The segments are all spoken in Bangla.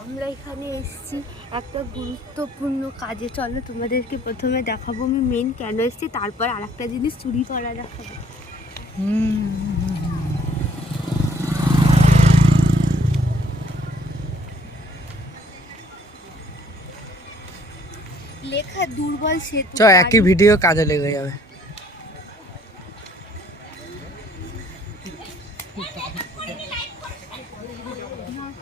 আমরা এখানে এসেছি একটা গুরুত্বপূর্ণ কাজে চলো তোমাদেরকে প্রথমে দেখাবো আমি মেন কেন এসেছি তারপর আর একটা জিনিস চুরি করা দেখাবো লেখা দুর্বল সেতু চ একই ভিডিও কাজে লেগে যাবে হ্যাঁ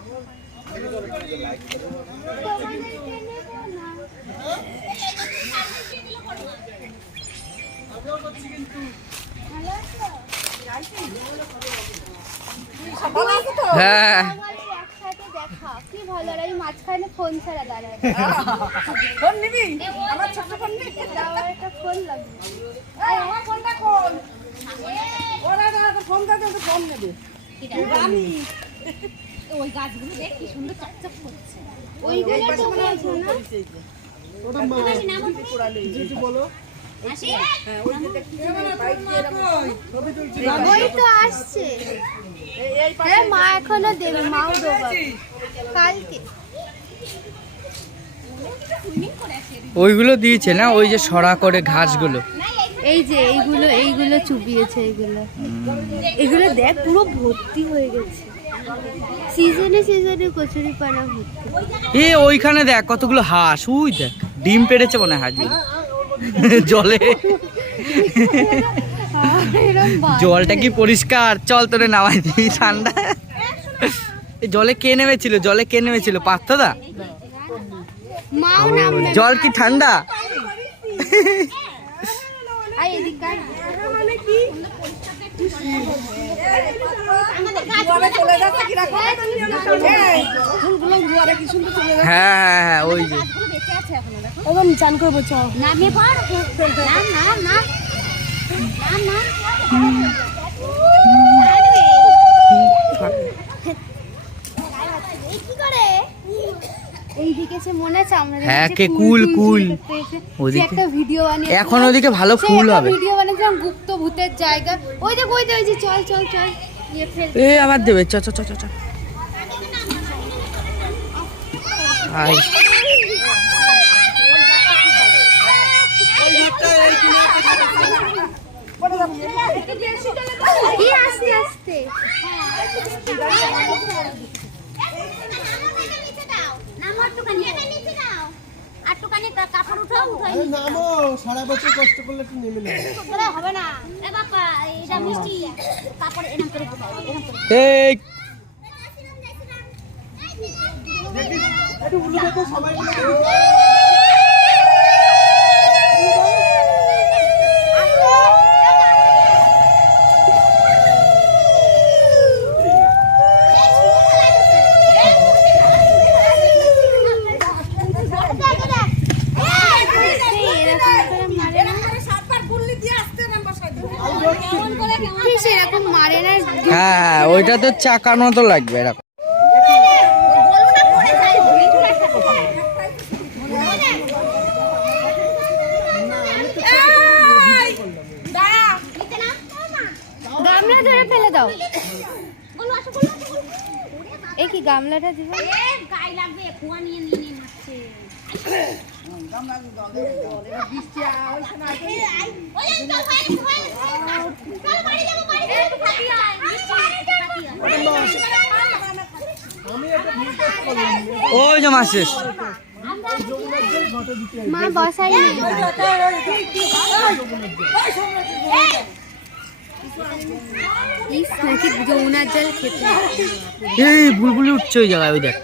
কি ভালো আর মাঝখানে ফোন ছাড়া দাঁড়ায় ফোন নিবি? আমার ছোট ফোন নিবি ফোন একটা ফোন কাছে একটা ফোন নেবে আমি গাছগুলো দেখ কি সুন্দর চকচক করছে। ওইগুলো তো বলছো না? হ্যাঁ হ্যাঁ মা এখনও দেবে মাও দেবো। কালকে। ওইগুলো দিয়েছে না? ওই যে সরা করে ঘাসগুলো। এই যে এইগুলো এইগুলো চুপিয়েছে এইগুলো। এগুলো দেখ পুরো ভর্তি হয়ে গেছে। সিজনে সিজনে কচুরি পানা ভর্তি এ ওইখানে দেখ কতগুলো হাঁস। উই দেখ ডিম পেড়েছে মনে হয় হাঁসগুলো জলে। জলটা কি পরিষ্কার? চল তোরে নামাই দিই ঠান্ডা। জলে কে নেমেছিল? জলে কে নেমেছিল? পার্থদা জল কি ঠান্ডা? হ্যাঁ হ্যাঁ হ্যাঁ ওই যে। চান করব চ নাম নাম নাম। নাম মনে হ্যাঁ, কে কুল, কুল। ওদিকে। এখন ওদিকে ভালো ফুল হবে। ভিডিও বানিয়েছিলাম গুপ্ত ভূতের জায়গা। ওই দেখ ওই দেখ চল চল চল। এ আবার দেবে। চ চ চ চ আস্তে আস্তে কাপড় উঠাও উঠাই নামো সারা বছর কষ্ট করলে একটু নেমে না তোরা হবে না। এ বাবা এটা মিষ্টি। কাপড় এরকম করে দাও এরকম করে এই। একটু উঠে দেখো সবাই সেরকম মারে না হ্যাঁ হ্যাঁ ওইটা তো চাকার মতো লাগবে এরকম। গামলা ফেলে দাও। এই কি গামলাটা দিবা? গায়ে লাগবে কুয়া নিয়ে নিয়ে নিয়ে মারছে ওই চল বাইরে বাইরে চল বাড়ি যাব বাড়ি যাব খাবি আয় আমি একটা ভুল কাজ করলাম ওই যে মাছ শেষ। মা বসাই এই বুলবুলি উঠছে ওই জায়গায় ওই দেখ।